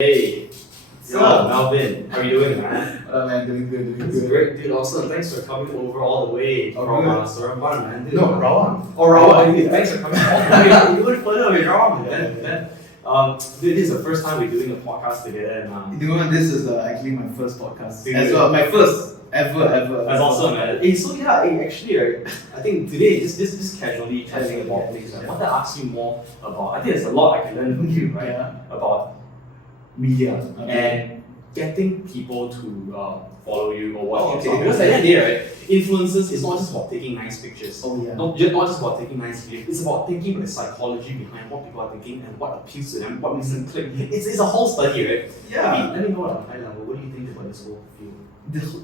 Hey, So, Melvin, how are you doing, man? what up, man? Doing good, That's great, dude. Awesome. Thanks for coming over all the way Oh, from good. Seremban, man. Dude. No, Rawang. Oh, Rawang. Dude, thanks for coming all the way. Even further away, Rawang. Dude, this is the first time we're doing a podcast together, and You know what? This is actually my first podcast Dude. as well. My first ever. that's awesome, man. Hey, so yeah, actually, right, I think today, just casually chatting about things, I want to ask you more about. I think there's a lot I can learn from you, right? Yeah. About media Okay. and getting people to follow you or watch Oh, you. okay. Because at the end of the day, right, influencers is not just about taking nice pictures. Oh yeah. Not just about taking nice videos. It's about thinking about the psychology behind what people are thinking and what appeals to them, what makes them click. It's a whole study, right? Yeah. Let me know at a high level. What do you think about this whole field?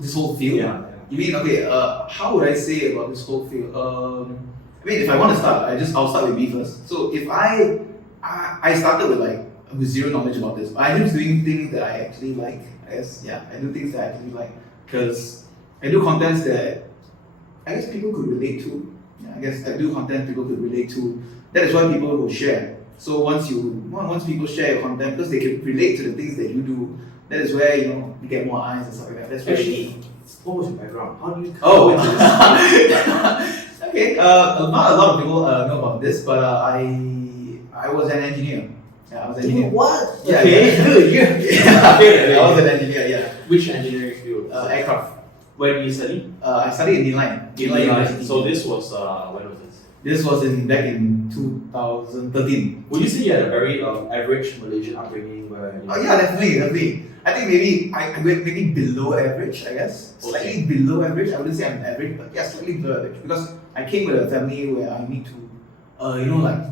This whole field. Yeah. You mean okay? How would I say about this whole field? I mean, if I want to start, I'll start with me first. So if I started with zero knowledge about this. I'm just doing things that I actually like. I guess I do things that I actually like because I do contents that I guess people could relate to. Yeah, I guess I do content people could relate to. That is why people will share. So once people share your content because they can relate to the things that you do, that is where you get more eyes and stuff like that. That's where Actually, what was your background? How do you Oh, into this? okay. Not a lot of people know about this, but I was an engineer. Yeah, I was an engineer. What? Yeah, Okay, yeah. good. Yeah, Okay. I was an engineer. Yeah, Which engineering field? aircraft. Where do you study? I studied in Midlife. University. So this was when was this? This was back in 2013. Would you say you had a very average Malaysian upbringing where Oh yeah, definitely. I think maybe I went maybe below average. I guess slightly below average. I wouldn't say I'm average, but yeah, slightly below average because I came with a family where I need to,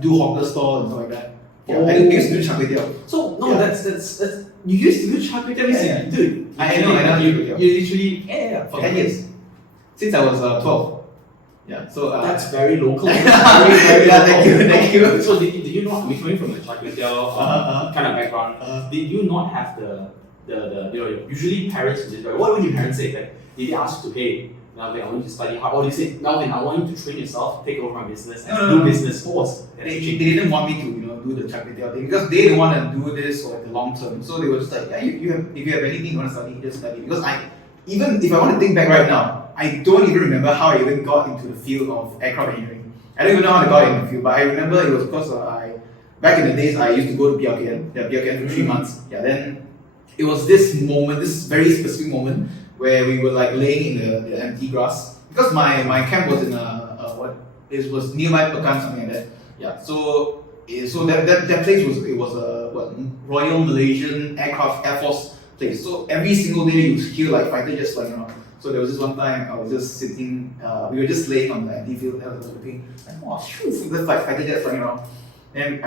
do hawker store and stuff like that. Yeah, I used to do char kway teow. So no, Yeah. that's you used to do char kway teow, Yeah. dude. I know. You literally For 10 years. Since I was 12. Yeah, so that's very local. Very Yeah, local. thank you. So did you not coming from the char kway teow kind of background? Did you not have the usually parents will say, what would your parents say? Like, did they ask you to hey, Melvin, I want you to study hard, or they say, Melvin, I want you to train yourself, take over my business, and do business. What was They didn't want me to do the char kway teow thing because they didn't want to do this for the long term. So they were just like, if you have anything you want to study, just study. Because even if I want to think back right now, I don't even remember how I even got into the field of aircraft engineering. I don't even know how I got in the field, but I remember it was because back in the days I used to go to PLKN for 3 months. Yeah, then it was this very specific moment where we were like laying in the empty grass because my camp was in it was nearby Pekan, something like that. Yeah, so that place was a Royal Malaysian Air Force place. So every single day you hear like fighter jets flying around. So there was this one time I was just sitting, we were just laying on the empty field and I was looking, like, oh, shoot, there's like fighter jets flying around. And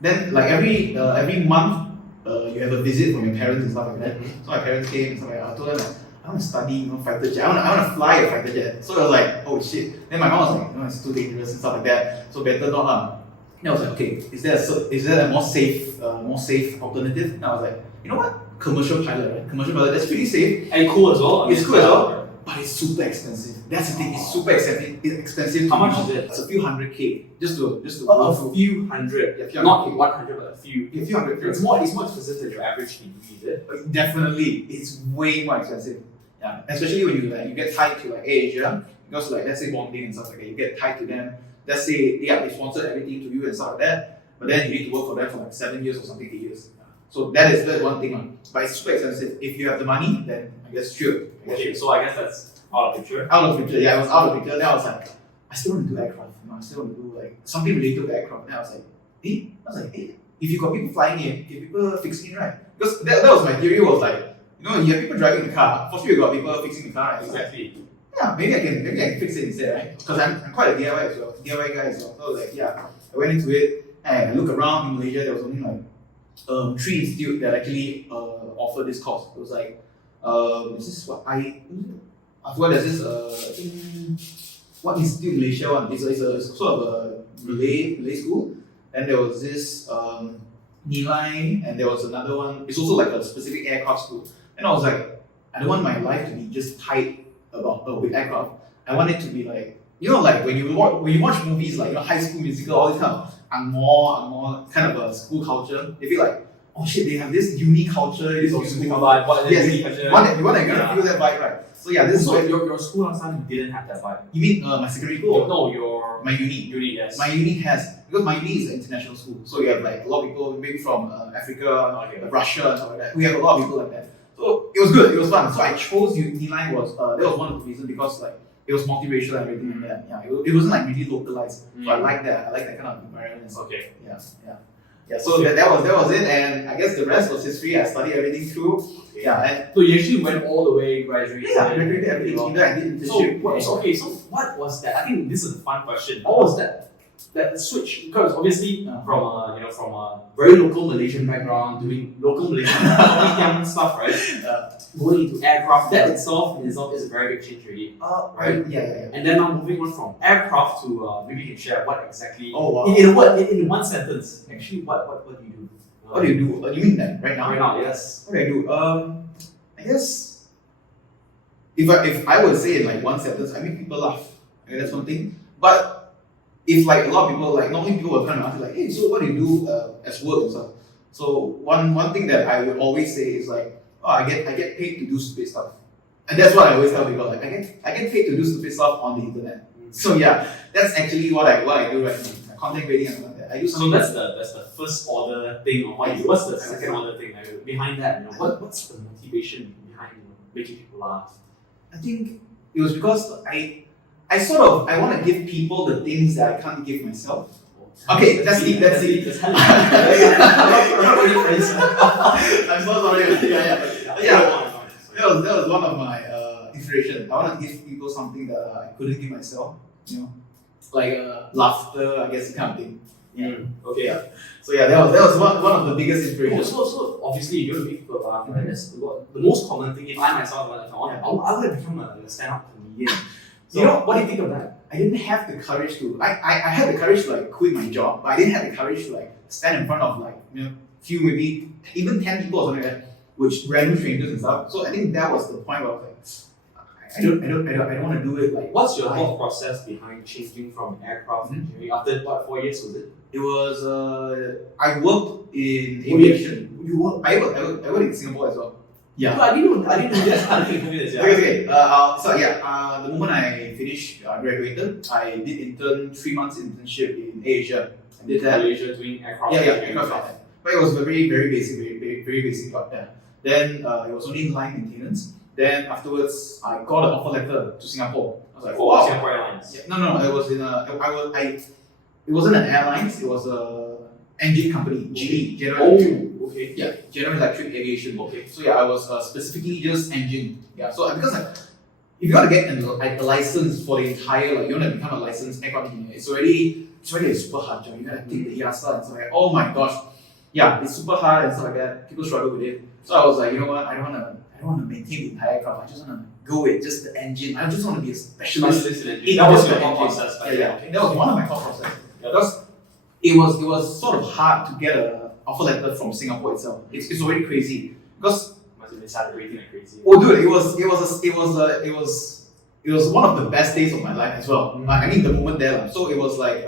then like every month you have a visit from your parents and stuff like that. So my parents came and stuff like that. I told them like, I want to study fighter jet. I want to fly a fighter jet. So I was like, oh shit. Then my mom was like, it's too dangerous and stuff like that. So better not. Then I was like, okay, is there a more safe alternative? And I was like, you know what? Commercial pilot, right? Commercial pilot, that's pretty safe. and cool as well? It's cool as well, but it's super expensive. That's the thing, it's super expensive. It's expensive. How much is it? It's a few hundred K. Just to A few hundred. Yeah, few Not hundred K. 100, but a few. A few hundred K. It's more expensive than your average degree, is it? Definitely, it's way more expensive. Yeah, especially when you get tied to Asia, because let's say bonding and stuff like that, you get tied to them. Let's say they sponsor everything to you and stuff like that, but then you need to work for them for like 7 years or something, 8 years. So that's one thing, but it's super expensive. If you have the money, then I guess sure. Okay, so I guess that's out of picture. Out of picture, yeah, I was out of picture. Then I was like, I still want to do aircraft. I still want to do like something related to aircraft. Then I was like, if you got people flying in, if people fixing it, right? Because that was my theory. Was like, you have people driving the car. For sure, you got people fixing the car, right? Exactly. Like, yeah, maybe I can fix it instead, right? Because I'm quite a DIY as well, DIY guy as well. So like, yeah, I went into it and I looked around in Malaysia. There was only like 3 institutes that actually offer this course. It was like, I forgot there's this what institute in Malaysia one. It's sort of a Malay school. And there was this Nilai, and there was another one. It's also like a specific aircraft school. And I was like, I don't want my life to be just tied with aircraft. I want it to be like, like when you watch movies like High School Musical, all this kind of ang moh kind of a school culture. They feel like, oh shit, they have this unique culture, this So unique school culture. vibe, what Yes, unique culture. you want to feel that vibe, right? So yeah, this is So why. your school last time didn't have that vibe. You mean my secondary school? No, your My uni. uni, yes. My uni has, because my uni is an international school, so you have like a lot of people maybe from Africa, Okay. Russia, and stuff like that. We have a lot of people like that. So it was good, it was fun. So I chose Uni-Line was that was one of the reasons because like it was multiracial and everything like that. Yeah, it wasn't like really localized. So I like that. I like that kind of environment. Okay. Yeah. So that was it, and I guess the rest was history. I studied everything through. Okay. Yeah, and So you actually went all the way, graduated. yeah, I graduated everything. Even I did internship. So what was that? I think this is a fun question. What was that switch? Because obviously from a very local Malaysian background, doing local Malaysian young stuff, right? Going into aircraft, that itself is a very big change already. Right? Yeah. And then now moving on from aircraft to maybe you can share what exactly Oh wow. in one sentence. Actually, what do you do? What do you do? You mean that right now? Right now, yes. What do I do? I guess if I would say in like one sentence, I make people laugh. Okay, that's one thing. But if like a lot of people, like normally people will kind of ask like, hey, so what do you do as work and stuff? So one thing that I would always say is like, oh, I get paid to do stupid stuff, and that's what I always tell people. Like I get paid to do stupid stuff on the internet. So yeah, that's actually what I do right now. Content creating and stuff like that. I do something. So that's the first order thing of what you do. What's the second order thing behind that? What's the motivation behind making people laugh? I think it was because I want to give people the things that I can't give myself. Okay, that's it. I'm so sorry. Yeah. That was one of my inspirations. I want to give people something that I couldn't give myself. Like laughter, I guess, kind of thing. Okay. Yeah. So yeah, that was one of the biggest inspirations. So obviously you're gonna make people laugh, right? That's the most common thing. If I myself I would have become a stand-up comedian. So what do you think of that? I didn't have the courage to. I had the courage to like quit my job, but I didn't have the courage to like stand in front of like few maybe even 10 people or something like that, which random strangers and stuff. So I think that was the point where I was like, I don't want to do it like. What's your thought process behind changing from aircraft engineering after what 4 years was it? It was I worked in aviation. You worked? I worked in Singapore as well. Yeah. No, I didn't know this. I didn't know this. Yeah. Okay. The moment I finished, graduated, I did 3 months internship in Asia. I did that. Malaysia doing aircraft. Aircraft. But it was a very basic, very basic job. Yeah. Then it was only line maintenance. Then afterwards, I got an offer letter to Singapore. I was like, wow. Singapore Airlines. Yeah, no. It was in it wasn't an airlines. It was a engine company, GE. Okay. Yeah, General Electric Aviation. Okay. So yeah, I was specifically just engine. Yeah. So because if you want to get a license for the entire, you want to become a licensed aircraft engineer, it's already a super hard job. You gotta take the EASA and stuff like that. Oh my gosh. Yeah, it's super hard and stuff like that. People struggle with it. So I was like, you know what? I don't want to maintain the entire aircraft. I just want to go with just the engine. I just want to be a specialist in engine. That was your thought process. Yeah. That was one of my thought process. Because it was sort of hard to get an offer letter from Singapore itself. It's already crazy because must have been celebrating like crazy. Oh, dude, it was one of the best days of my life as well. I mean, the moment there. So it was like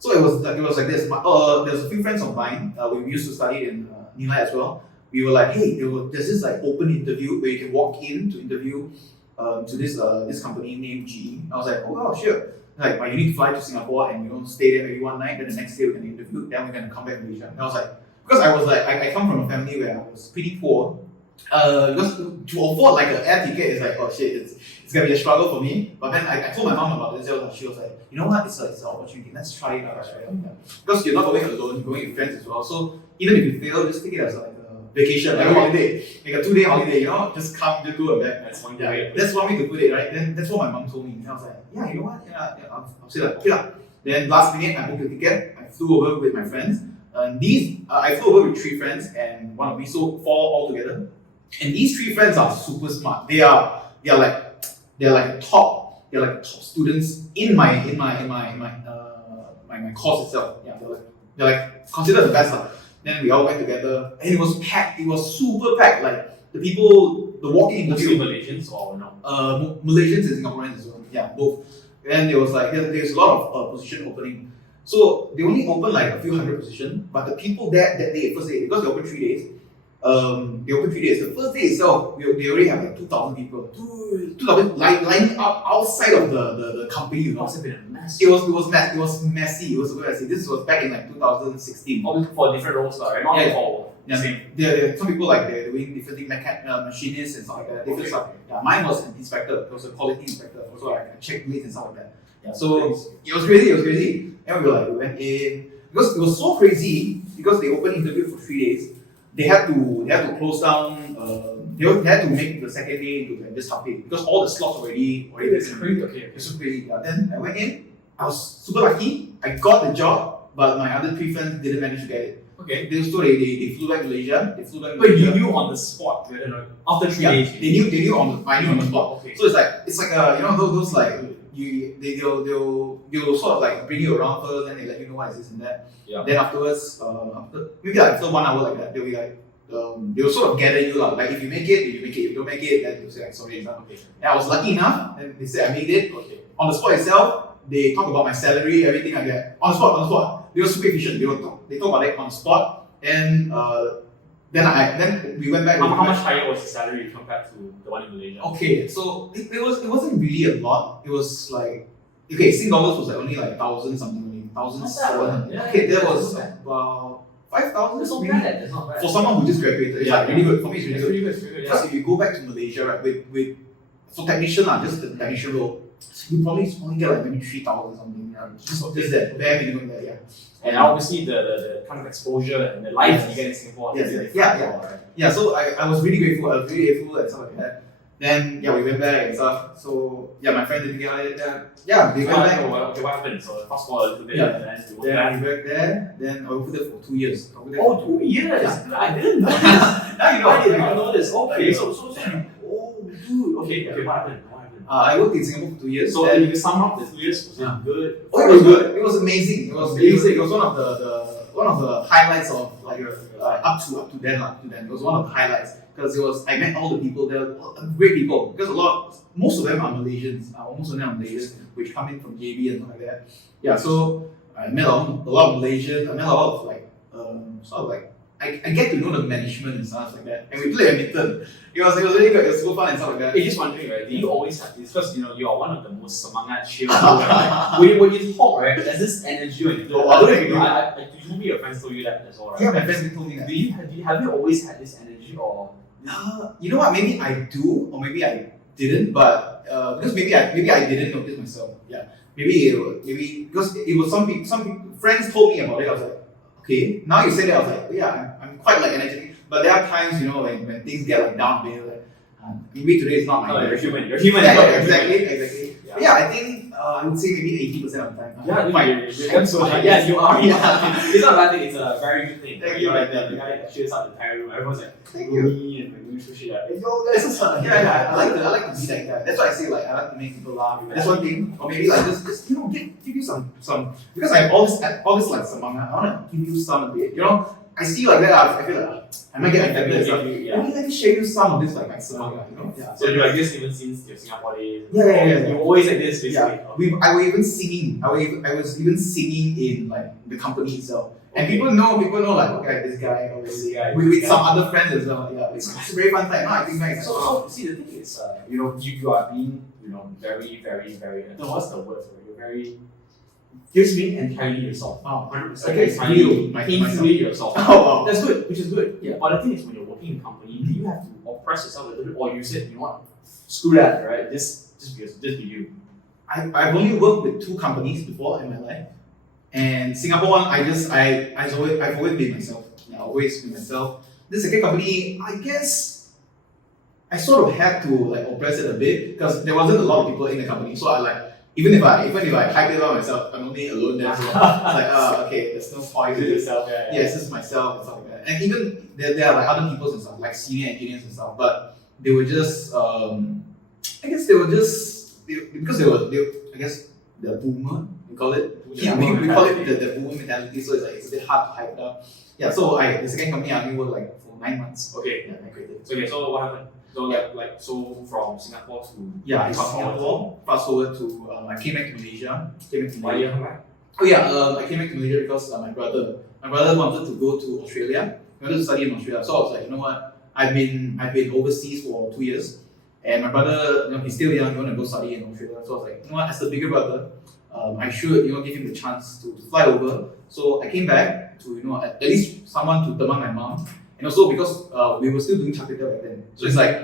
this. There's a few friends of mine. We used to study in Nilai as well. We were like, hey, there's this like open interview where you can walk in to interview to this company named GE. I was like, oh wow, sure. Like, you need to fly to Singapore and stay there maybe one night. Then the next day we can interview. Then we're gonna come back to Malaysia. And I was like, because I come from a family where I was pretty poor. Because to afford like an air ticket is like, oh shit, it's gonna be a struggle for me. But then I told my mom about this. She was like, you know what? It's an opportunity. Let's try it out. Because you're not going alone. You're going with friends as well. So even if you fail, just take it as like vacation, like a holiday, like a 2-day holiday, just come, just go and back. That's one way. That's one way to put it, right? Then that's what my mom told me. And I was like, yeah, you know what? Yeah, I'll say like, okay lah. Then last minute, I booked a ticket. I flew over with my friends. I flew over with 3 friends and one of me, so 4 altogether. And these 3 friends are super smart. They're like top students in my course itself. Yeah, they're like considered the best lah. Then we all went together, and it was packed. It was super packed. Like the walking interview. Malaysians or no? Malaysians and Singaporeans as well. Yeah, both. And there was like there's a lot of position opening. So they only opened like a few hundred positions, but the people there that day, first day, because they opened 3 days, they opened 3 days. The first day itself, they already have like 2,000 people. 2,000 lining up outside of the company, you know. Must have been a mess. It was messy. It was super messy. This was back in like 2016. Obviously for different roles, right? Not Yeah. for Yeah, same. there some people like they're doing different things, machinists and stuff like that. Different stuff. Yeah, mine was an inspector. It was a quality inspector. Also, I checked grades and stuff like that. Yeah, so it was crazy. It was crazy. And we went in because it was so crazy because they opened interview for 3 days. They had to close down. They had to make the second day into like this half day because all the slots already. It's crazy. Okay. It's so crazy. Yeah. Then I went in. I was super lucky. I got the job, but my other 3 friends didn't manage to get it. Okay. They flew back to Malaysia. They flew back to But Malaysia. you knew on the spot whether or not after 3 days. They knew on the spot. Okay. So it's like you know those like they'll sort of like bring you around first, then they let you know what is this and that. Yeah. Then afterwards, after 1 hour like that, they'll be like they'll sort of gather you like if you make it, if you make it, if you don't make it, then they'll say like sorry, it's not okay. And I was lucky enough, and they said I made it. Okay. On the spot itself, they talk about my salary, everything like that. On the spot. They were super efficient. They talk about it on the spot, and then we went back. How much higher was the salary compared to the one in Malaysia? Okay, so it wasn't really a lot. It was like Sing dollars was like only like 1,000 something, only 1,700. Yeah, Okay, that yeah, was that's about 5,000. That's not maybe. bad. That's not bad. For someone who just graduated, it's like really good. For me, it's really It's good. pretty good. It's pretty good. Because if you go back to Malaysia, right, with for technician just the technician role, you probably only get like maybe 3,000 something. Just that bare minimum there, yeah. And obviously the kind of exposure and the life you get in Singapore. Yes, is yes. different, Yeah. right? Yeah, so I was really grateful. I was really grateful and stuff like that. Then we went back and stuff. So my friend didn't get it. They went back. Okay, what happened? So fast forward a little bit. Yeah. And then you went Then back. we went there. Then I worked there for 2 years. Oh, 2 years! Yeah. I didn't know this. Now you know. I did not know this. Okay, Yeah. so oh, dude. Okay, what happened? I worked in Singapore for 2 years. So then, if you sum up the 2 years, was it good? oh, it was good. It was amazing. It was Amazing. It was one of the highlights of like up to then. It was one of the highlights because I met all the people there, great people. Because most of them are Malaysians. Most of them are Malaysians, which come in from JB and stuff like that. Yeah, so I met a lot of Malaysians. I met a lot of like sort of like I get to know the management and stuff like that. And we play badminton. It was really good. It was super fun and stuff like that. Hey, just wondering, right? Do you always have this? Because you are one of the most semangat chill. Right? when you talk, right? There's this energy when you talk. I don't know if you know. I usually your friends told you that as well, right? Yeah, my friends told me that. Have you always had this energy or? You know what? Maybe I do, or maybe I didn't. But because maybe I didn't notice myself. Yeah, maybe because it was some people friends told me about it. I was like, okay. Now you say that, I was like, yeah, I'm quite like energetic. But there are times, when things get like down, like maybe today is not my day. You're human. You're human. Yeah, exactly. Yeah. But yeah, I think I would say maybe 80% of the time. You're so high. Yeah, you are. Yeah. It's not a bad thing. It's a very good thing. Thank you. Like the guy that cheers out the entire room. Everyone's like, Thank you. me and doing shit. This is fun. Yeah. I like to be that guy. That's why I say like I like to make people laugh. That's one thing. Or maybe like just give you some because I have all this like samanga. I wanna give you some of it. I see like that. I feel like I might get affected and stuff. Let me share you some of this like samanga. Yeah. So you're like this even since your Singapore days. Yeah. You're always like this basically. Yeah. I was even singing. I was even singing in like the company itself. And people know like, okay, this guy with some other friends as well. Yeah, it's a very fun time. I think back. So see, the thing is, you are being, very, very, very. I don't know what's the word for it. You're very. Just being entirely yourself. Oh, 100%. okay, Entirely, painfully yourself. Oh, wow. That's good, which is good. Yeah. But the thing is, when you're working in a company, do you have to oppress yourself a little bit, or you said, you know what, screw that, right? Just be you. I've only worked with 2 companies before in my life. And Singapore one, I've always been myself. Yeah, always been myself. This second company, I guess I sort of had to like oppress it a bit because there wasn't a lot of people in the company. So I like even if I hype it out myself, I'm only alone there. So it's like okay, there's no point. To yourself, yeah. Yes, this is myself and stuff like that. And even there are like other people and stuff, like senior engineers and stuff, but they were just I guess they were just because I guess the boomer, we call it. Yeah, we call it the boomer mentality, so it's a bit hard to hype it up. Yeah, so the second company I only worked like for 9 months. Okay. Yeah, I quit. So what happened? So from Singapore to I from Singapore, fast forward to I came back to Malaysia. Why did you come back? Oh yeah, I came back to Malaysia because my brother wanted to go to Australia. He wanted to study in Australia. So I was like, you know what? I've been overseas for 2 years, and my brother, he's still young. He want to go study in Australia. So I was like, you know what? As the bigger brother, I should give him the chance to fly over. So I came back to at least someone to demand my mom, and also because we were still doing char kway teow back then. So it's like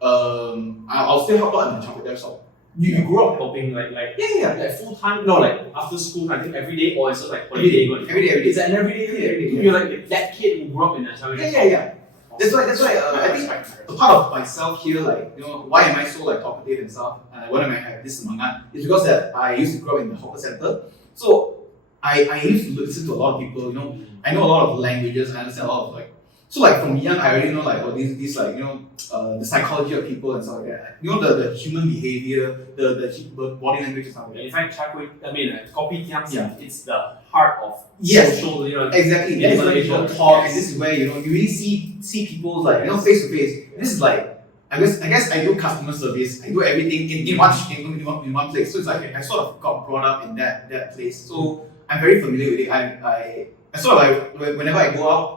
I'll still help out in the char kway teow shop. You grew up helping Yeah. like full time? No, like after school, I think every day, or it's just like Every day, holiday? every day, every day. Is that an everyday thing? Every day, yeah. You're like that kid who grew up in a char kway teow. Yeah. That's why I think a part of myself here, why am I so talkative and stuff? Why am I have this mangat? It's because that I used to grow up in the hawker center. So I used to listen to a lot of people. I know a lot of languages. I understand a lot of from young I already know these the psychology of people and stuff like that. The human behavior, the body language and stuff like that. In fact, kopitiam, Yeah. it's the heart of Yes. social, Exactly. That is where people talk, and this is where you really see people face to face. This is I guess I do customer service. I do everything in one place. So it's I sort of got brought up in that place. So I'm very familiar with it. I sort of whenever I go out,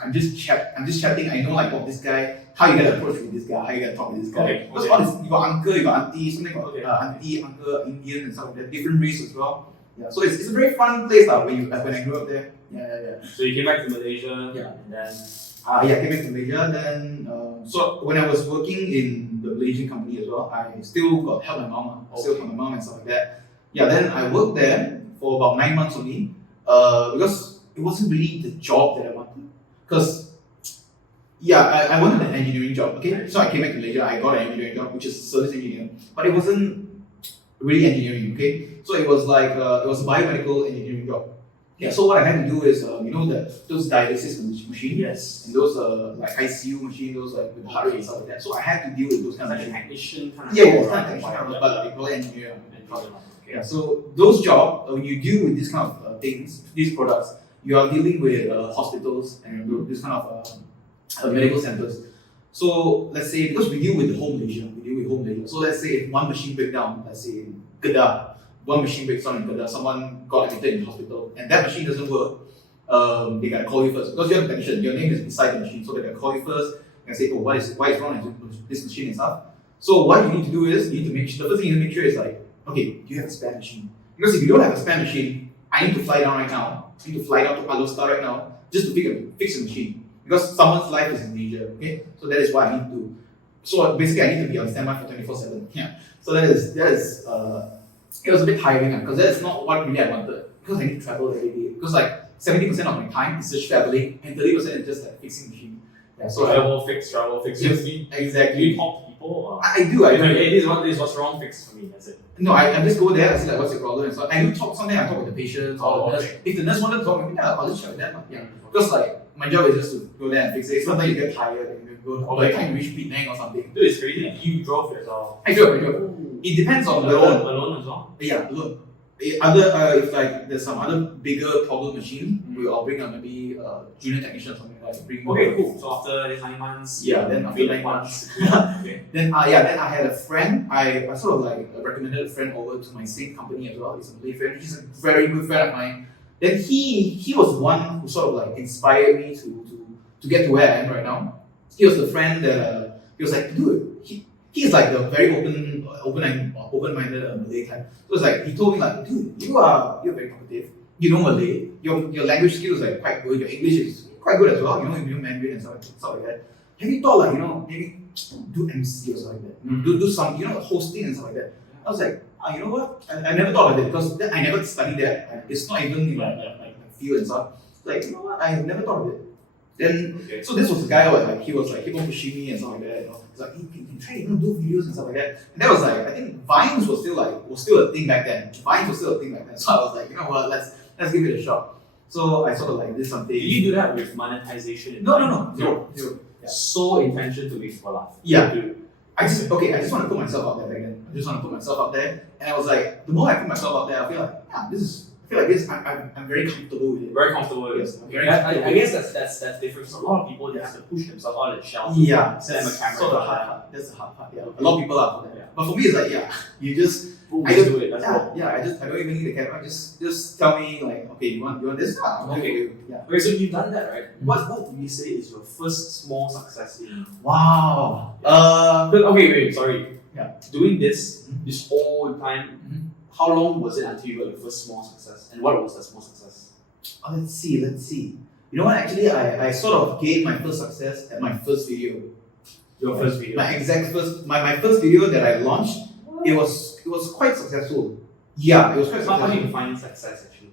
I'm just chatting. I know this guy, how you gotta approach with this guy, how you gotta talk with this guy. Okay. Because all this, you got uncle, you got auntie, something got auntie, uncle, Indian and stuff like that, different race as well. Yeah, so it's a very fun place when I grew up there. Yeah. So you came back to Malaysia, Yeah. and then I came back to Malaysia. Then so when I was working in the Malaysian company as well, I still got help my mom. Still help my mom and stuff like that. Yeah, then I worked there for about 9 months only. Because it wasn't really the job that I wanted. Because I wanted an engineering job. Okay, so I came back to Malaysia. I got an engineering job, which is service engineer, but it wasn't really engineering. Okay, so it was it was a biomedical engineering job. Yeah, so what I had to do is those dialysis machine, yes, and those ICU machine, those with the heart rate and stuff like that. So I had to deal with those kind of like a machines. technician kind of. Yeah, it's kind of technician, but they call it engineer. Yeah, so those jobs, when you deal with these kind of things, these products, you are dealing with hospitals and this kind of medical centers. So let's say, because we deal with whole Malaysia, So let's say if one machine breaks down, let's say in Kedah, one machine breaks down in Kedah, someone got admitted in the hospital, and that machine doesn't work, they gotta call you first. Because you're a technician, your name is beside the machine, so they gotta call you first and say, oh, why is wrong with this machine and stuff. So what you need to do is, you need to make sure, the first thing you need to make sure is okay, do you have a spare machine? Because if you don't have a spare machine, I need to fly down right now. I need to fly down to Alosta right now just to fix a machine. Because someone's life is in danger, okay? So that is what I need to do. So basically, I need to be on standby for 24/7. Yeah. So that is it was a bit tiring because that's not what really I wanted. Because I need to travel every day. Because 70% of my time is just traveling and 30% is just fixing machine. Yeah. So travel fix. Yes, exactly. Do you talk to people? Or? I do. Hey, this is what's wrong. Fix for me. That's it. No, I just go there. I say what's your problem, and so I do talk. Sometimes I talk with the patients or the nurse. Okay. If the nurse wanted to talk with me, I'll just chat with them. Yeah. Because my job is just to go there and fix it. Sometimes you get tired and you go or can't reach Penang or something. Dude, it's crazy. You drove yourself. I drove. It depends on alone as well. Yeah, alone. If there's some other bigger problem machine, I'll bring maybe junior technician or something bring. Okay, cool. So after this 9 months, then after 9 months, okay. Then I had a friend. I sort of recommended a friend over to my same company as well. He's a Malay friend. He's a very good friend of mine. Then he was the one who sort of inspired me to get to where I am right now. He was the friend that he was like, dude, he's the very open-minded Malay type. So it's he told me dude, you're very talkative. You know Malay. Your language skills are quite good. Your English is quite good as well. You know Mandarin and stuff like that. Have you thought maybe do MC or something like that? Do some hosting and stuff like that. I was like, you know what? I never thought of it because I never studied that. It's not even in my field and stuff. You know what? I have never thought of it. Then so this was the guy who was he was keep on pushing me and stuff like that. He's like, you can try do videos and stuff like that. And that was I think Vines was still a thing back then. Vines was still a thing back then. So I was like, you know what? Let's give it a shot. So I sort of did something. Did you do that with monetization? No. Zero. Yeah. Sole intention to make people laugh. Yeah. I just want to put myself out there back then. I just want to put myself out there. And I was the more I put myself out there, I feel feel like this. I'm very comfortable with it. Very comfortable with Yes, it. I'm Okay. very I guess that's different. So a lot of people they have to push themselves out of the shell. Yeah, Set that's a camera. sort of the hard part. That's the hard part. Yeah, Okay. a lot of people are for that. Yeah. But for me, it's like you just. Boom, I just just do it. That's all. I don't even need the camera. Just tell me like, okay, you want this? I'll do it Okay. for you. Yeah. Okay, so you've done that, right? What would you say is your first small success in? Wow. Okay, wait, sorry. Yeah. Doing this whole time, how long was it until you got your first small success? And what was that small success? Let's see. You know what? Actually, I sort of gained my first success at my first video. Your first video. My first video that I launched, it was quite successful. Yeah, it was quite How do successful. you define success actually?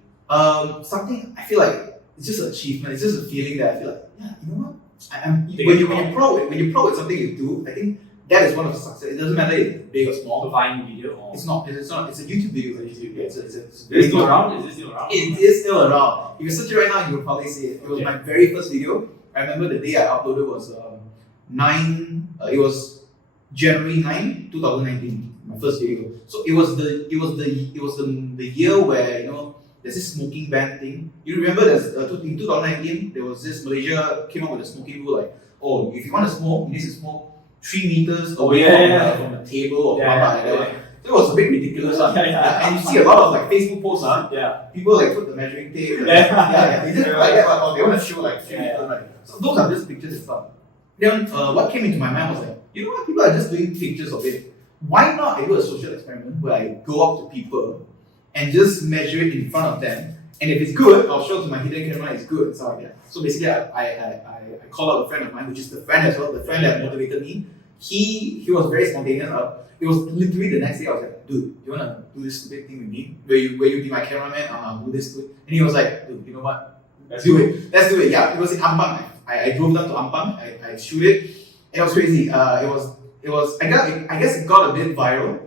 Something I feel like it's just an achievement. It's just a feeling that I feel like, yeah, you know what? Take When it you're proud. proud with something you do, I think that is one of the success. It doesn't matter if it's big or small. Vine video or It's not. It's a YouTube video. It's a YouTube Yeah, video. it's is it still around? Is it still around? It is still around. If you search it right now, you will probably see it. It was Okay. my very first video. I remember the day I uploaded was it was January 9, 2019. My first video. So it was the year where there's this smoking ban thing. You remember in 2019 there was this Malaysia came up with a smoking rule like, oh, if you want to smoke, you need to smoke 3 meters away from the table or blah. So it was a bit ridiculous. And you see a lot of like Facebook posts, people like put the measuring tape. They just like that, or they want to show like 3 meters, right? So those are just pictures and stuff. Then what came into my mind was like, you know what, people are just doing pictures of it. Why not I do a social experiment where I go up to people and just measure it in front of them, and if it's good, I'll show to my hidden camera it's good and stuff like that. So basically I call out a friend of mine, which is the friend as well, the friend that motivated me. He was very spontaneous. It was literally the next day I was like, dude, you wanna do this stupid thing with me? Where you be my cameraman, I'll do this. And he was like, dude, you know what? Let's do it. Yeah, it was in Ampang. I drove down to Ampang, I shoot it, and it was crazy. It was I guess it got a bit viral.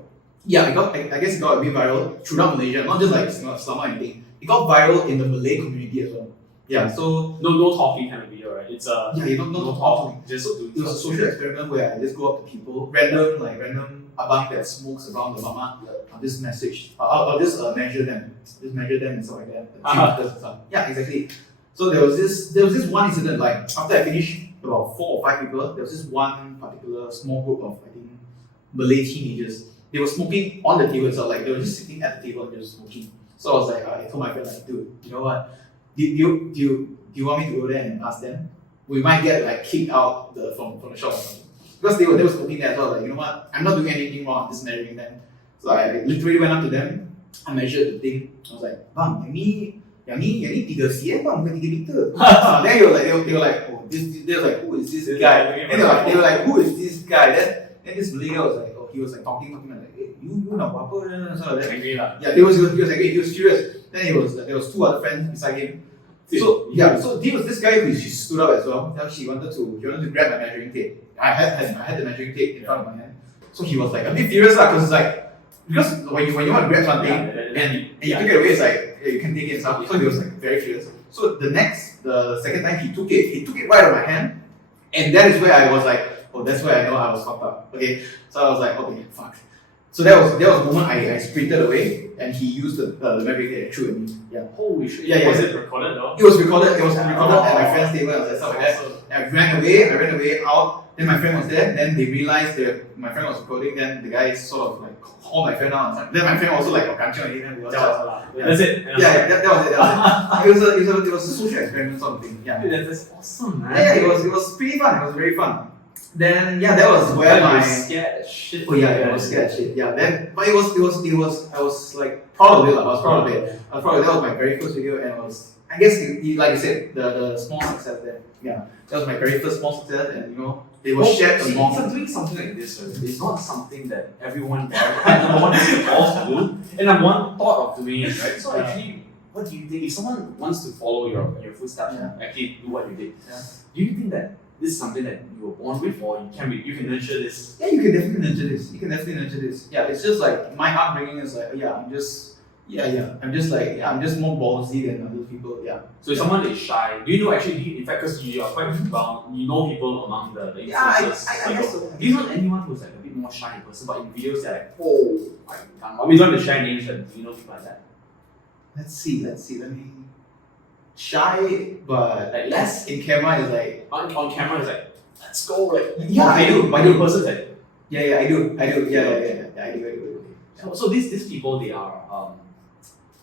Yeah, I guess it got a bit viral throughout Malaysia, not just like Selama or anything. It got viral in the Malay community as well. Yeah, so no talking kind of video, right? It's a no talking. Just doing It was a social experiment where I just go up to people, random abang that smokes around the mama. I'll just I'll just measure them and stuff like that. And stuff. Yeah, exactly. So there was this one incident, like after I finished about 4 or 5 people, there was this one particular small group of I think Malay teenagers. They were smoking on the table itself, like they were just sitting at the table and just smoking. So I was like, I told my friend like, dude, you know what? Do you want me to go there and ask them? We might get like kicked out from the shop or something. Because they were smoking there as well. Like, you know what? I'm not doing anything wrong, I'm just measuring them. So I literally went up to them, I measured the thing. I was like, bang, yang ni 3 cm bang, bukan 3 meter. Then they were like, oh, they were like, who is this guy? And they were like, who is this guy? Then this Malay guy was like, oh, he was like talking like, hey, you nak buat apa? So like, yeah, he was like, he was serious. Then there was 2 other friends beside him. So there was this guy who she stood up as well. Then he wanted to grab my measuring tape. I had the measuring tape in front of my hand. So he was like a bit furious because when you want to grab something and you took it away, it's like you can take it and stuff. So he was like very furious. So the second time he took it right out of my hand, and that is where I was like, oh, that's where I know I was fucked up. Okay, so I was like, okay, fuck. So that was the moment I sprinted away, and he used the memory that threw at me. Yeah. Holy shit! Yeah. Was it recorded though? It was recorded. It was recorded at my friend's table and stuff like that. And I ran away out. Then my friend was there. Then they realized that my friend was recording. Then the guy sort of like called my friend out. And then my friend also like That's it. Yeah, that was it. It was a social experiment sort of thing. Yeah. Dude, that's awesome, man. Yeah, it was pretty fun. It was very fun. Then that was where you my were scared as shit. Oh yeah, I was scared shit. Yeah, then but it was I was like proud of it. I was proud of it. That was my very first video, and it was, I guess like you said, the small success there. Yeah, that was my very first small success, and it was shared among. So doing something like this, is not something that everyone wants to do, and I'm one thought of doing it, right? So actually, what do you think if someone wants to follow your footsteps and actually do what you did? Yeah. Do you think that this is something that you were born with, or you can nurture this? Yeah, you can definitely nurture this. Yeah, it's just like my upbringing is like, I'm just more ballsy than other people. Yeah. So if someone is shy, do you know actually? In fact, because you are quite well, you know people among the influencers. I guess so. Do you know anyone who's like a bit more shy in person, but in videos they're like, oh, I don't want to share names, but do you know people like that? let's see. Let me. Shy, but Like less in camera is like. on camera it's like, let's go, like Yeah, I do. But in person it's like, Yeah, I do. Yeah, I do. so these people they are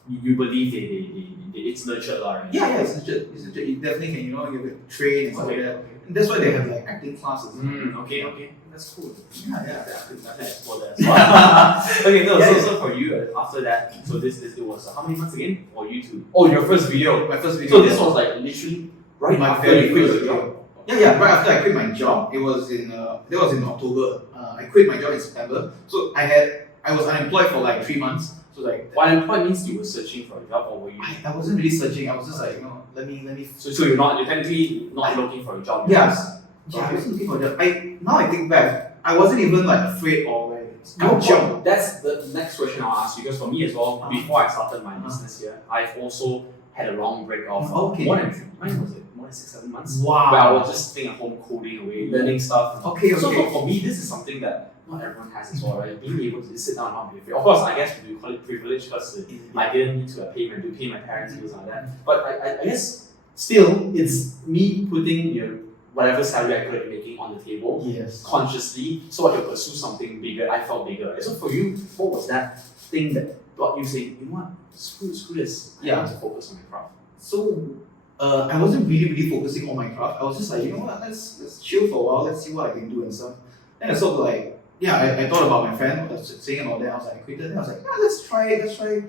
you believe they it's nurtured lah, right? Yeah, it's legit. You definitely can, you can train and stuff like that. And that's why they have like acting classes. Okay. That's cool. Yeah. Let's explore that as well. Okay, no, Yeah, so for you after that, so this it was how many months again? Or YouTube? Oh, your first video. My first video. So this was like literally right my after very you quit first your video. job. Yeah, right after I quit my job. It was in October. I quit my job in September. So I was unemployed for like 3 months. So like Well, unemployed means you were searching for a job, or were you? I wasn't really searching. I was just like, let me. So you're technically not looking for a job. Yes. Yeah, I wasn't looking for a job. Now I think back, I wasn't even like afraid or like No, jump. that's the next question I'll ask you, because for me as well, before I started my business here, I've also had a long break of Okay. more than 6-7 months. Wow. Where I was just staying at home coding away, learning stuff. Okay. So for me, this is something that not everyone has as well, right? Being able to just sit down and not be afraid. Of course, I guess we call it privilege because I didn't need to pay my parents' bills like that. But I guess still, it's me putting whatever salary I could have been making on the table Yes. consciously so I could pursue something bigger. I felt bigger. Right? So for you, what was that thing that got you saying, you know what, screw this. I want to focus on my craft. So I wasn't really focusing on my craft. I was just like, you know what, let's chill for a while, let's see what I can do and stuff. Then I sort of like, I thought about my friend, I was saying about that, I was like, I quit it. Then I was like, let's try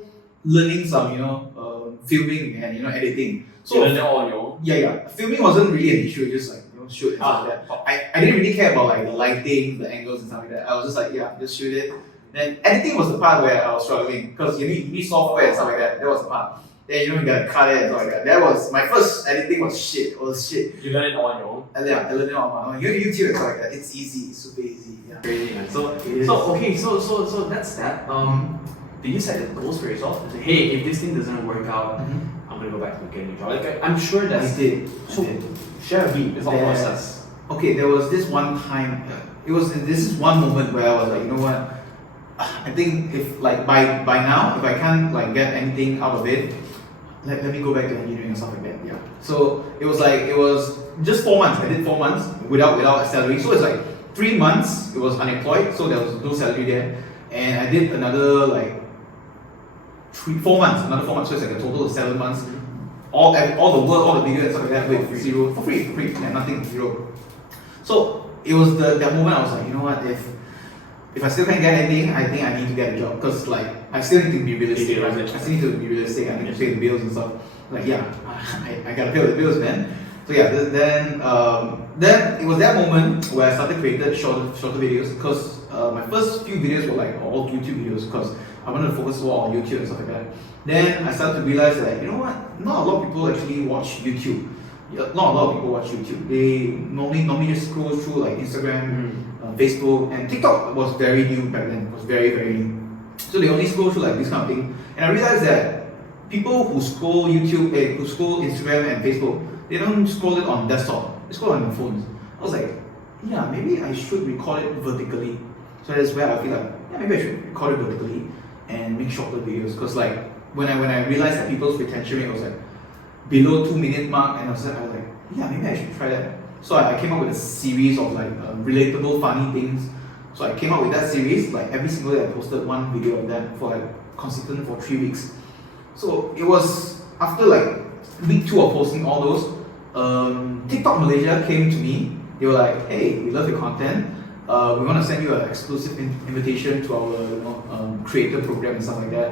learning some, filming and editing. So you learned it all on your own? Yeah. Filming wasn't really an issue, just like shoot and stuff like that. I didn't really care about like the lighting, the angles and stuff like that. I was just like, just shoot it. Then editing was the part where I was struggling because you need software and stuff like that. That was the part. Then you gotta cut it and stuff like that. That was my first editing was shit. You learned it all on your own? And I learned it on my own. YouTube and stuff like that. It's easy, it's super easy. Yeah. Crazy, man. So that's that. Did you set the goals for yourself? Say, hey, if this thing doesn't work out, I'm gonna go back to getting a job. Like I'm sure that I did. Share with me the thought process. Okay, there was this one time. This is one moment where I was like, you know what? I think if like by now, if I can't like get anything out of it, let me go back to engineering and stuff like that. Yeah. So it was just 4 months. I did 4 months without a salary. So it's like 3 months. It was unemployed, so there was no salary there. And I did another like 4 months. Another 4 months. So it's like a total of 7 months. All the work, all the videos and stuff like that with zero for free, and nothing, zero. So it was that moment I was like, you know what, if I still can't get anything, I think I need to get a job because like I still need to be realistic, right? I still need to be realistic. I need to pay the bills and stuff. Like I gotta pay the bills, man. So then it was that moment where I started creating shorter videos because my first few videos were like all YouTube videos because I wanted to focus more on YouTube and stuff like that. Then I started to realize that, you know what, not a lot of people actually watch YouTube. Not a lot of people watch YouTube. They normally just scroll through like Instagram, Facebook, and TikTok was very new back then. It was very, very new. So they only scroll through like this kind of thing. And I realized that people who scroll YouTube, who scroll Instagram and Facebook, they don't scroll it on desktop. They scroll on their phones. I was like, yeah, maybe I should record it vertically. So that's where I feel like, yeah, maybe I should record it vertically and make shorter videos. Because like when I realized that people's retention rate was like below 2 minute mark, and I was like, yeah, maybe I should try that. So I came up with a series of like relatable, funny things. So I came up with that series. Like every single day, I posted one video of that for like consistent for 3 weeks. So it was after like week 2 of posting all those, TikTok Malaysia came to me. They were like, hey, we love your content. We want to send you an exclusive invitation to our creator program and stuff like that,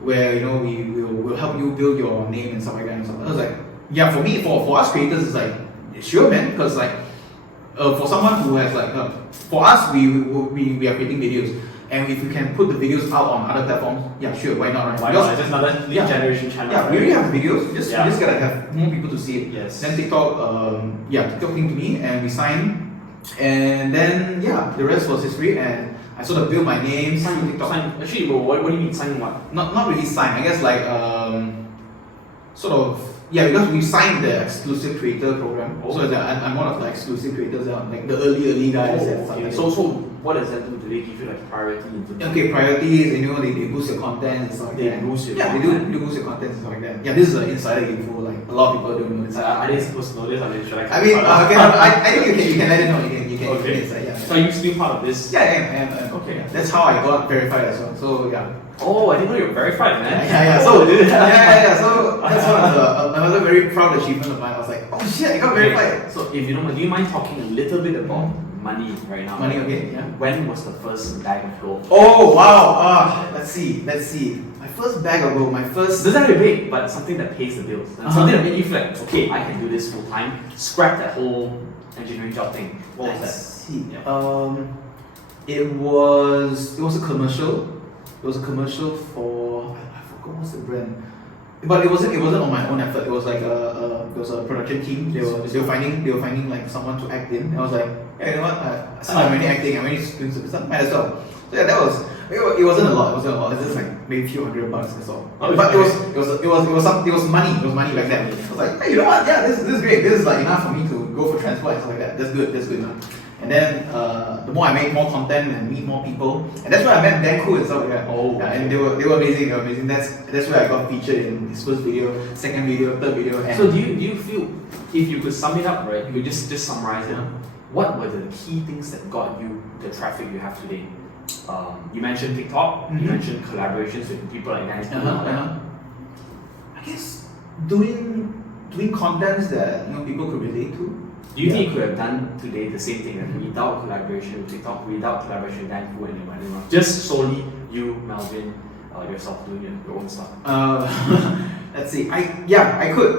where we'll help you build your name and stuff like that. And stuff. I was like, yeah, for us creators, it's like, sure, man, because like for someone who has like for us, we are creating videos, and if we can put the videos out on other platforms, yeah, sure, why not, right? Why not? It's just another lead generation channel. Yeah, we already have videos. We just gotta have more people to see it. Yes. Then TikTok, TikTok came to me and we signed. And then the rest was history, and I sort of built my name through TikTok. Actually, what do you mean sign what? Not really sign. I guess like sort of Yeah, because we signed the exclusive creator program. Oh. So I'm one of the exclusive creators, like the early guys. Oh, and stuff okay. like So that. what does that do? Do they give you like priority into Okay, priorities, and they boost your content and stuff like They that. boost your yeah, content? they do boost your content and stuff like that. Yeah, this is an insider info, like a lot of people don't know this. I didn't supposed to know this. I mean, should I? I mean, okay, I think you can let it know. You can Okay. inside, yeah. So are you still part of this? Yeah, I am. Okay. That's how I got verified as well. So yeah. Oh, I didn't know you were verified, man. Yeah. Oh, So dude. yeah. So that's one of the another very proud achievement of mine. I was like, oh shit, I got verified. So if you don't mind, do you mind talking a little bit about money right now? Money, okay, yeah. When was the first bag of gold? Oh wow. Let's see. My first bag of gold. My first. Doesn't have to be big, but something that pays the bills. And something that made you feel like, okay, I can do this full time. Scrap that whole engineering job thing. What was Let's that? see. Yeah. It was a commercial. It was a commercial for I forgot what's the brand. But it wasn't on my own effort. It was like it was a production team. They were finding like someone to act in. And I was like, yeah, you know what? Since I'm already acting, I'm already doing some stuff. Might as well. So yeah, it wasn't a lot. It's just like maybe a few $100 or so. Oh, But it was money. It was money back then. I was like, hey, you know what? Yeah, this is great. This is like enough for me to go for transport and stuff like that. That's good enough. And then the more I make more content and meet more people, and that's where I met Dan Koo and stuff like that. Oh, yeah, and they were amazing. That's where I got featured in his first video, second video, third video. And so do you feel, if you could sum it up, right? You could just summarize it. What were the key things that got you the traffic you have today? You mentioned TikTok. You mentioned collaborations with people like Dan Koo. I guess doing contents that people could relate to. Do you think you could have done today the same thing, like without collaboration with TikTok, without collaboration with Dan Koo and anyone, just solely you, Melvin, yourself doing your own stuff? Let's see. I could,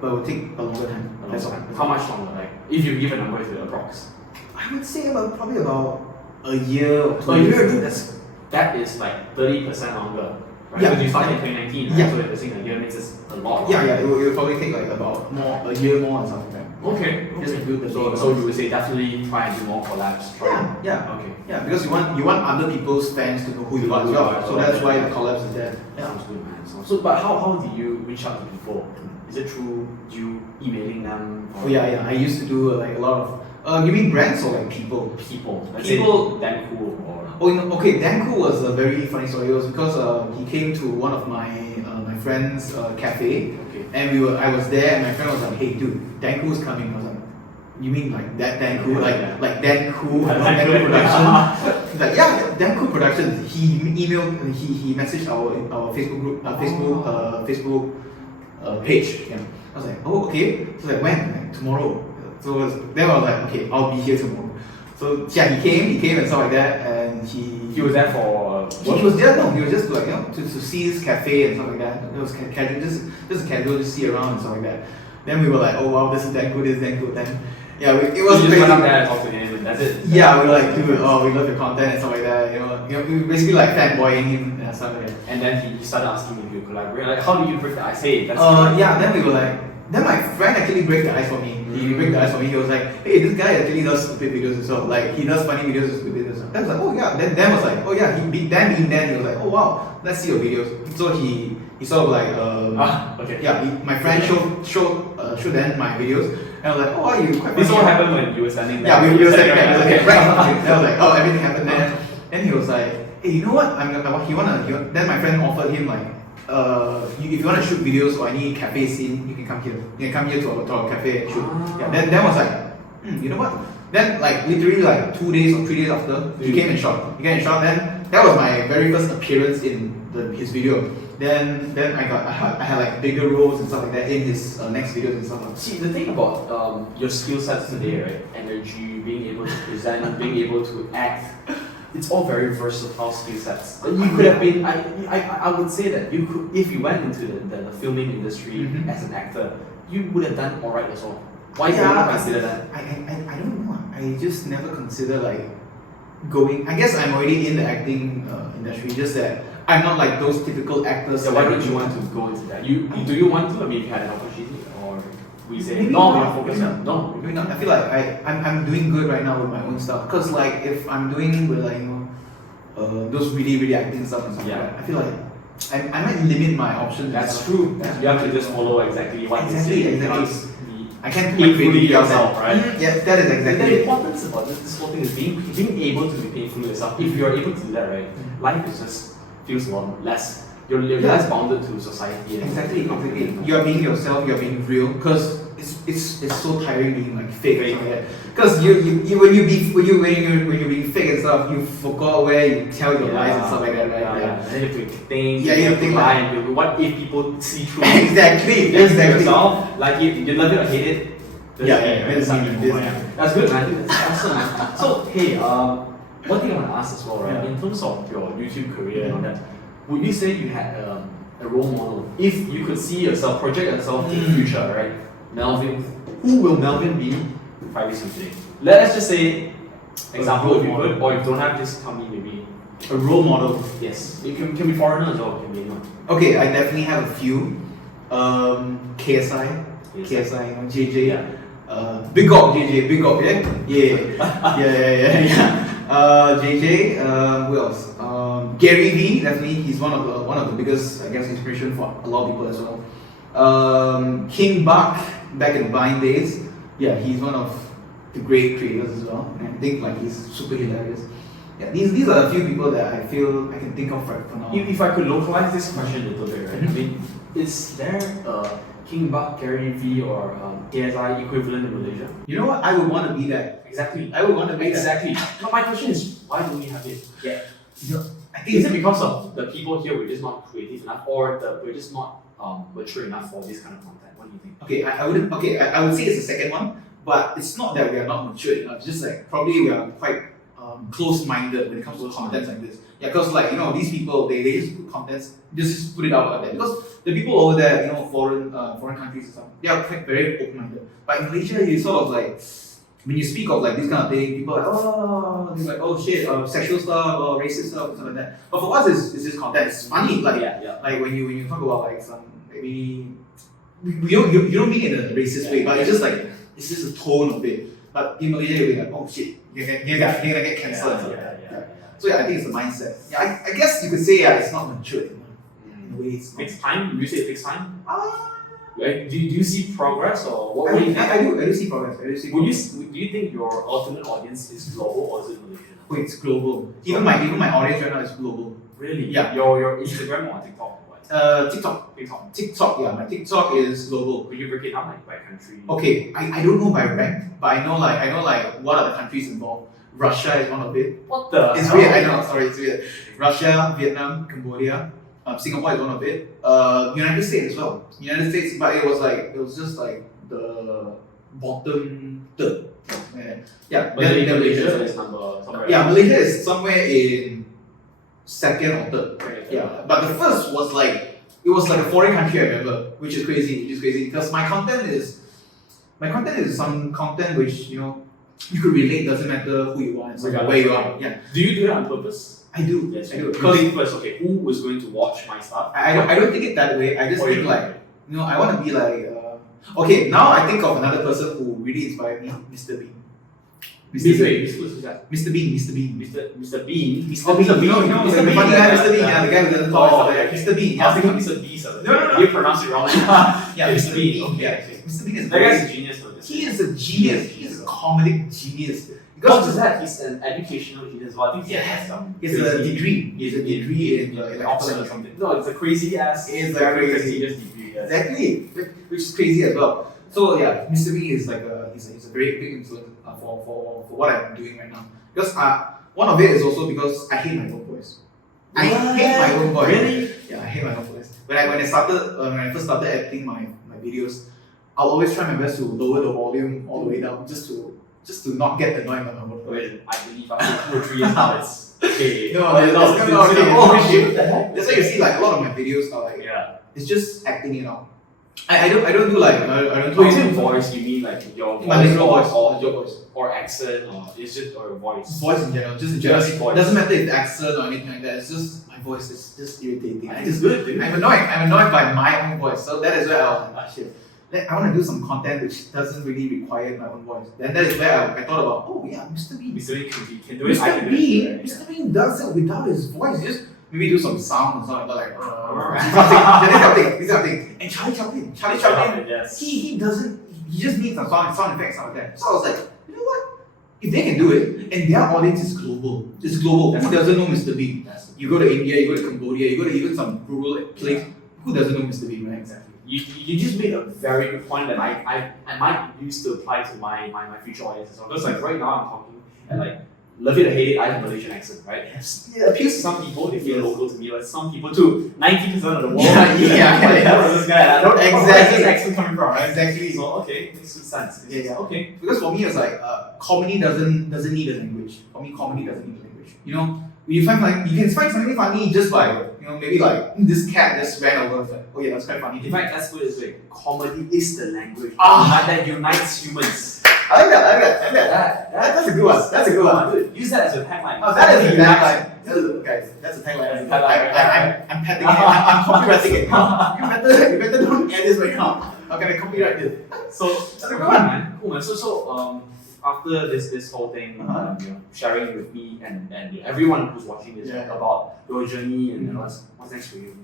but it would take a longer time. That's all. How much longer? Like, if you give a number, it's approx. I would say probably about a year or 2 Oh, years. you think that is like 30% longer, right? Yeah. Because you started in 2019, right? Yeah. So you're saying a year makes this a lot. Yeah. It will probably take like about a year more or something like that. Okay. Just to build the so you would say definitely try and do more collabs. Yeah. Okay. Yeah, because you want other people's fans to know who you are as well. So that's why the collabs is there. Yeah. Sounds good, man. So, but how do you reach out to people? Is it through you emailing them? Or Oh yeah. I used to do like a lot of. You mean brands or like people? People. Let's People- say Dan Koo or. Oh, okay. Dan Koo was a very funny story. It was because he came to one of my friend's cafe, Okay. and I was there, and my friend was like, "Hey, dude, Dan Koo's coming." I was like, "You mean like that Dan Koo, like Dan Koo, Dan Koo production?" He's like, "Yeah, Dan Koo production." He emailed, he messaged our Facebook group, Facebook page. Yeah. I was like, "Oh, okay." So like, when? Like, tomorrow. So then I was like, "Okay, I'll be here tomorrow." So yeah, he came and stuff like that, and He was there for. he was there. No, he was just like to see this cafe and stuff like that. It was casual, just casual, just see around and stuff like that. Then we were like, oh wow, this is Dan Koo, this is Dan Koo. Then yeah, it was you just crazy. went up there and talked to him, and that's it. Yeah, we were like, dude, oh, we love your content and stuff like that. We were basically like fanboying him and stuff like that. And then he started asking if you collaborate. Like, how do you break the ice? Hey, that's Yeah. Then we were like, then my friend actually broke the ice for me. He broke the ice for me. He was like, hey, this guy actually does stupid videos as well. Like he does funny videos and stupid videos. Then I was like, oh yeah. Then Dan was like, oh yeah. Dan he was like, oh wow, let's see your videos. So he sort of like okay. yeah. My friend showed Dan my videos, and I was like, oh, are you quite This all funny. happened when you were standing there. Yeah, we were standing there. Okay. Right. And I was like, oh, everything happened there. And he was like, hey, you know what? Then my friend offered him like, if you want to shoot videos for any cafe scene, you can come here. You can come here to our cafe and shoot. Yeah. Then was like, you know what? Then like literally like 2 days or 3 days after, he came and shot. Then that was my very first appearance in his video. Then I had like bigger roles and stuff like that in his next videos and stuff like that. See, the thing about your skill sets today, right? Energy, being able to present, being able to act, it's all very versatile skill sets. But you could have been, I would say that you could, if you went into the filming industry as an actor, you would have done alright as well. Why do you not consider that? I don't know. I just never consider like going. I guess I'm already in the acting industry. Just that I'm not like those typical actors. So why don't you want to go into that? Do you want to? I mean, if you had an opportunity, or we say Maybe no, not. we're focused on no. Maybe not. I feel like I'm doing good right now with my own stuff. Cause like if I'm doing with like those really acting stuff and stuff Yeah. like that, I feel like I might limit my options. That's true. You have to just follow exactly what they say. Exactly. I can't be put fully yourself, right? Yeah, that is exactly The it. importance about this whole thing is being able to be painfully yourself. If you're able to do that, right, life is just feels a lot less. You're less bounded to society. Exactly. You're being yourself. You're being real. Because it's so tiring being like fake. Because when you're being fake and stuff, you forgot where you tell your lies and stuff like that, right? Yeah. And then you have to think. Yeah, you have to think lie. What if people see through? Exactly. Yourself, like you love it or hate it. That's good, man. I think that's awesome, man. So hey, one thing I want to ask as well, right? In terms of your YouTube career and all that, would you say you had a role model? If you could see yourself, project yourself to the future, right? Melvin, who will Melvin be 5 years from today? Let's just say, example, if you could, or if you don't have, just tell me maybe. A role model. Yes, it can be foreigners or it can be not. Okay, I definitely have a few. KSI, JJ. Yeah. Big up JJ, big up, yeah. JJ, who else? Gary V, definitely. He's one of the biggest, I guess, inspiration for a lot of people as well. King Buck, back in the Vine days. Yeah, he's one of the great creators as well. And I think like he's super hilarious. Yeah, these are a few people that I feel I can think of right for now. If I could localize this question a little bit, right? I mean, is there a King Buck, Gary V, or KSI equivalent in Malaysia? You know what? I would want to be that. Exactly. I would want to be exactly. But my question is, why don't we have it yet? You know, I think Is it because of the people here we're just not creative enough, or we're just not mature enough for this kind of content? What do you think? Okay, I would say it's the second one, but it's not that we are not mature enough. It's just like probably we are quite close-minded when it comes to content like this. Yeah, because like these people they just put contents, just put it out like that. Because the people over there, foreign countries and stuff, they are quite very open-minded. But in Malaysia, you sort of like when you speak of like this kind of thing, people are like oh shit, sexual stuff or racist stuff and stuff like that. But for us, it's just content. It's funny, like like when you talk about like some maybe you don't mean it in a racist way, but it's just like it's just a tone of it. But in Malaysia, you'll be like, oh shit, you're gonna get cancelled. So yeah, I think it's a mindset. Yeah, I guess you could say it's not mature in a way. It's takes time. You say it takes time. Right? Do you see progress or what? I do see progress. Do you think your ultimate audience is global or is it Malaysian? Oh, it's global. Even my audience right now is global. Really? Yeah. Your Instagram or TikTok or what? TikTok. Yeah, my TikTok is global. Could you break it down like by country? Okay, I don't know by rank, but I know like what are the countries involved. Russia is one of it. What the? It's weird. I know. Sorry, it's weird. Russia, Vietnam, Cambodia. Singapore is one of it. United States as well. United States, but it was just like the bottom third. Yeah. Malaysia is somewhere. Yeah, Malaysia is somewhere in second or third. Right. Yeah, but the first was like a foreign country. I remember, which is crazy. Because my content is some content which you could relate. Doesn't matter who you are and where you are. Yeah. Do you do it on purpose? I do. Yes, I do. Because first, okay, who is going to watch my stuff? I don't think it that way. I just think like I want to be like okay. Now I think of another person who really inspired me, Mr. Bean. Mr. Bean. Mr. Bean. Mr. Bean. Mr. Bean. Mr. The funny guy, Mr. Bean. Yeah, the guy who doesn't talk. Mr. Bean. I was thinking Mr. Beast. No. You pronounce it wrong. Yeah, Mr. Bean. Okay. Mr. Bean is that guy's a genius. He is a genius. He is a comedic genius. Not just that, he's an educational genius. Well, I think he has some. It's a degree. It's a degree in Oxford or something. No, it's a crazy ass. It's a crazy degree. Yes. Exactly, which is crazy as well. So yeah, Mr. Bean is like he's a very big influence for what I'm doing right now. Because one of it is also because I hate my own voice. I hate my own voice. Really? Yeah, I hate my own voice. When I first started editing my videos, I'll always try my best to lower the volume all the way down just to not get annoyed by my own voice. I believe after 2 or 3 years now it's okay. That's why you see like a lot of my videos are like it's just acting it out. I don't do like I don't do. Is it voice? You mean like your voice or your voice or accent or is it or your voice? Voice in general, just in general. It doesn't matter if the accent or anything like that. It's just my voice is just irritating. It's good, dude. I'm annoyed by my own voice. So that is where I was like, I want to do some content which doesn't really require my own voice. Then that is where I thought about, oh yeah, Mr. Bean. Mr. Bean can do it. Mr. Bean does it without his voice. maybe do some sound or something like this kind of thing. And Charlie Chaplin, yes. he just needs some sound effects out of that. So I was like, you know what? If they can do it, and their audience is global, who doesn't know Mr. Bean? You go to India, you go to Cambodia, you go to even some rural place, who doesn't know Mr. Bean, right? Exactly. You just made a very good point that I might use to apply to my future audience as well. Because like right now I'm talking and like love it or hate it, I have a Malaysian accent, right? It appeals to some people, they feel local to me, but some people too. 90% of the world. This guy. I don't know where this accent coming from, right? Exactly. So okay, makes good sense. Okay. Because for me it's like comedy doesn't need a language. For me, comedy doesn't need a language. You know, when you can find something funny just by maybe like this cat just ran over. It's like, oh yeah, that's quite funny. In fact, let's put it this way: comedy is the language that unites humans. I like that. That's a good one. That's a good one. Dude, use that as a tagline. Oh, that is a tagline. Guys, that's a tagline. I'm petting it. I'm copywriting it. You better don't add this right now. How can I copyright this? So that's a good one, man. Cool, man. So after this whole thing, sharing with me and everyone who's watching this about your journey and what's next for you.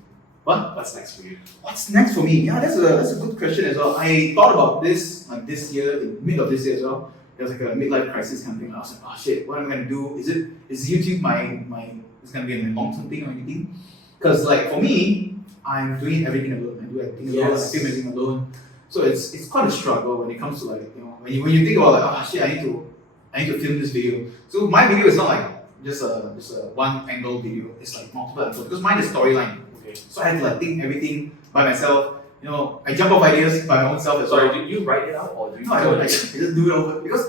What's next for you? What's next for me? Yeah, that's a good question as well. I thought about this this year, in mid of this year as well. There was like a midlife crisis kind of thing. I was like, oh shit, what am I gonna do? Is YouTube it's gonna be a long-term thing or anything? Because like for me, I'm doing everything alone. I do everything alone. I film everything alone. So it's quite a struggle when it comes to like when you think about like, oh shit, I need to film this video. So my video is not like just a one angle video. It's like multiple angles because mine is storyline. So I had to like think everything by myself. I jump off ideas by my own self as well. Sorry, do you write it out or do you? No, I don't. I just do it over because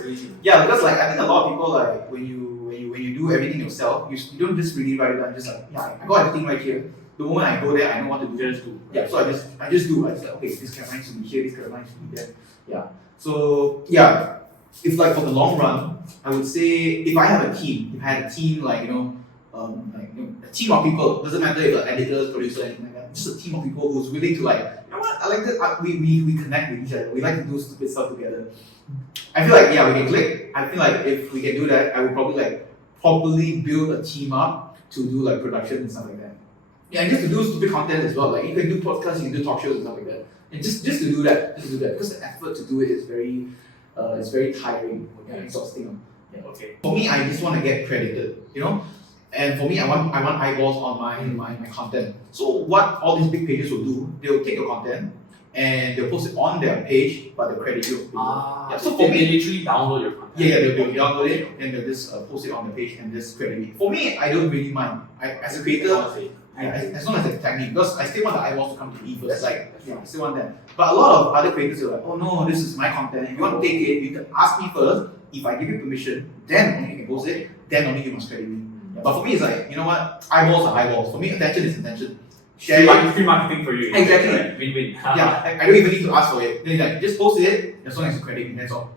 like I think a lot of people like when you do everything yourself, you don't just really write it down. Just like I got everything right here. The moment I go there, I know what to do. Just do. Yeah, so I just do. I just like, okay, this character should be here. This character should be there. Yeah. So yeah, if like for the long run, I would say if I had a team like a team of people, doesn't matter if editors, producer, anything like that, just a team of people who's willing to like, you know what, I like this, we connect with each other, we like to do stupid stuff together. I feel like, we can click. I feel like if we can do that, I would probably like properly build a team up to do like production and stuff like that. Yeah, and just to do stupid content as well, like you can do podcasts, you can do talk shows and stuff like that. And just to do that, because the effort to do it is very tiring, exhausting. Yeah, okay. For me, I just want to get credited, And for me, I want eyeballs on my content. So what all these big pages will do, they'll take your content and they'll post it on their page, but they'll credit you. So for me, they literally download your content. They'll download it and they'll just post it on the page and just credit me. For me, I don't really mind. As a creator, as long as it's technique, because I still want the eyeballs to come to me first. I still want that. But a lot of other creators are like, oh no, this is my content. If you want to take it, you can ask me first. If I give you permission, then only you can post it. Then only you must credit me. But for me, it's like, you know what? Eyeballs are eyeballs. For me, attention is attention. Free marketing for you. Exactly. Right? Win-win. I don't even need to ask for it. Then like, just post it as long as you credit me. That's all.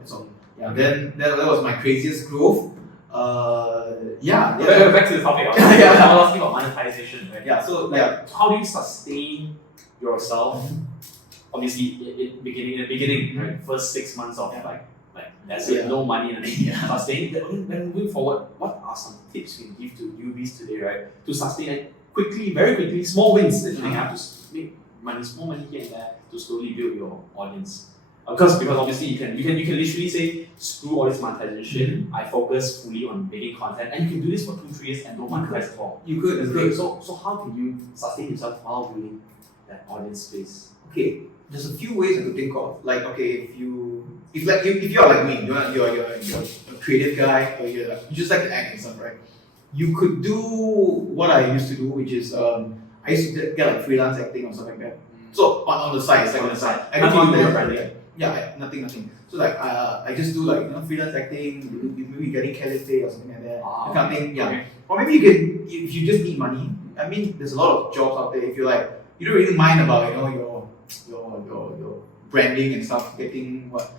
Yeah. Then that was my craziest growth. Back to the topic. I was asking about monetization, right? Yeah. So how do you sustain yourself? Obviously, in the beginning, right? First 6 months of that's it, no money and sustain. Then moving forward, what are some tips you can give to newbies today, right? To sustain it very quickly, small wins that you have to make small money here and there to slowly build your audience. Because obviously you can literally say, screw all this monetization. I focus fully on making content, and you can do this for 2-3 years and don't monetize at all. You could. That's great. So how can you sustain yourself while building that audience space? Okay, there's a few ways I could think of. Like, okay, if you're like me, you're a creative guy, or you just like to act and stuff, right? You could do what I used to do, which is I used to get like freelance acting or something like that. So on the side, it's like on the side. I don't do that. Yeah, nothing. So like I just do like freelance acting, maybe getting caliphate or something like that. That kind of thing. Yeah. Okay. Or maybe you can, if you just need money. I mean, there's a lot of jobs out there. If you like, you don't really mind about your branding and stuff, getting what.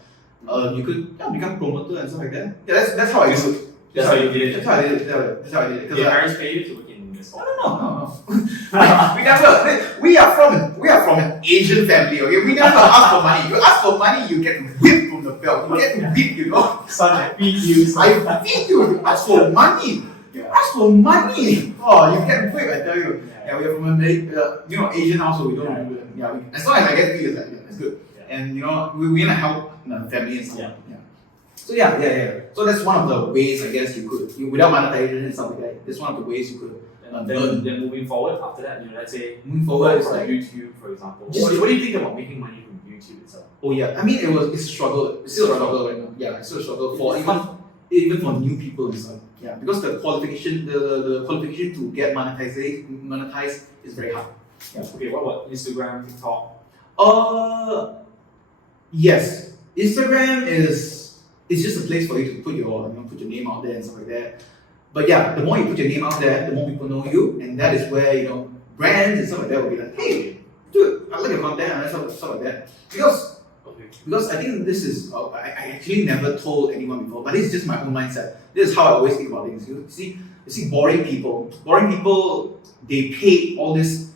You could become promoter and stuff like that. Yeah, that's how I used to. That's how you did it. That's how I did it. That's how I did it. Did your parents pay you to work in this? No. We never. We are from an Asian family. Okay, we never ask for money. You ask for money, you get whipped from the belt. You get whipped, Son, I feed you. I feed you. You ask for money. Yeah. ask for money. Oh, you get quick, I tell you. Yeah, we are from a Asian household. We don't remember them. Yeah, as long as I get 3 years, that's good. And we gonna help the family and stuff. Yeah. So yeah. So that's one of the ways I guess you could, without monetization and stuff like that. That's one of the ways you could. Then moving forward after that, let's say moving forward from like YouTube, for example. What do you think about making money from YouTube itself? Oh yeah, I mean it's a struggle. It's still a struggle right now. Yeah, it's still a struggle for even for new people and stuff. Yeah, because the qualification to get monetized is very hard. Yeah. Okay, what about Instagram, TikTok? Yes, Instagram is just a place for you to put your name out there and stuff like that. But yeah, the more you put your name out there, the more people know you, and that is where brands and stuff like that will be like, hey, dude, I like your content and stuff like that. Because I think this is I actually never told anyone before, but this is just my own mindset. This is how I always think about things. You see, boring people, they pay all this.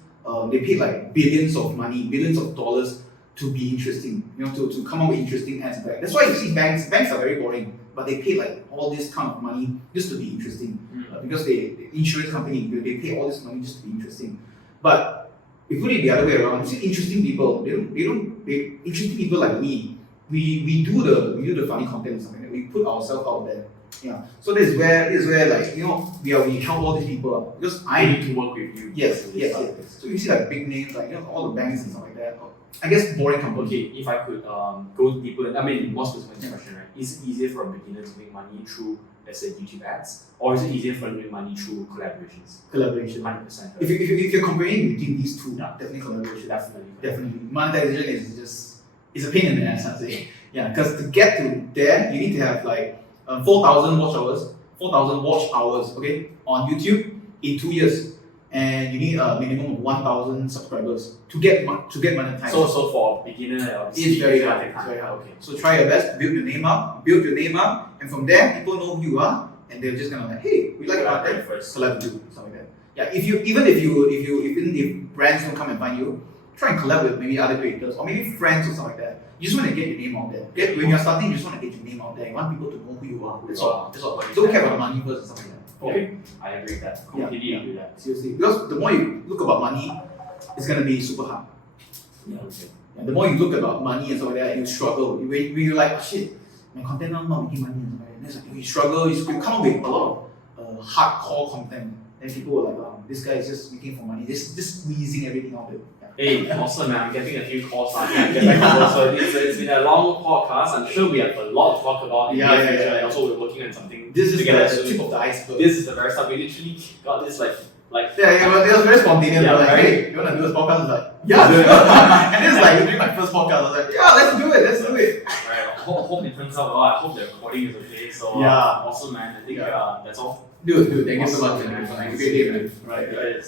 They pay like billions of dollars to be interesting, to come up with interesting ads back. That's why you see banks are very boring, but they pay like all this kind of money just to be interesting. Because the insurance company, they pay all this money just to be interesting. But if you put it the other way around, you see interesting people, interesting people like me, we do the funny content and something like that. We put ourselves out there. Yeah. So this is where like we help all these people out. Because I need to work with you. Yes. So you see like big names like all the banks and stuff like that. I guess boring company. Okay, if I could go deeper, I mean more specific question, right? Is it easier for a beginner to make money through, let's say, YouTube ads, or is it easier for them to make money through collaborations? Collaboration. 100%. If you're comparing between these two, definitely collaboration. Definitely. Monetization is a pain in the ass, I'd say. Yeah, because to get to there, you need to have like 4,000 watch hours, okay, on YouTube in 2 years. And you need a minimum of 1,000 subscribers to get monetized. So for a beginner, it's very hard. Okay. So try your best, build your name up, and from there people know who you are, and they're just gonna like, hey, we like your content, collab with you, something like that. Yeah. If brands don't come and find you, try and collab with maybe other creators or maybe friends or something like that. You just want to get your name out there. When you're starting, you just want to get your name out there. You want people to know who you are. That's all. Don't care about money first or something like that. Okay, I agree with that. Completely agree with that. Seriously, because the more you look about money, it's gonna be super hard. Yeah. Okay. And the more you look about money and stuff like that, you struggle. When you're like, oh, shit, my content now not making money and stuff like that. It's like you struggle. You come up with a lot of hardcore content, and people were like, this guy is just making for money. Just squeezing everything out of it. Hey, awesome, man. I'm getting a few calls now. I can't get back on. So it's been a long podcast. I'm sure we have a lot to talk about in the future. And also, we're working on something. This is the tip of the iceberg. This is the very stuff. We literally got this like. It was very spontaneous. Yeah, like, hey, you wanna do this podcast? I was like, yeah. And this is like literally my first podcast. I was like, yeah, let's do it. Alright, hope it turns out well. I hope the recording is okay. So awesome, man. I think that's all. Dude, thank you so much, man. Have a great day, man. Right, it is.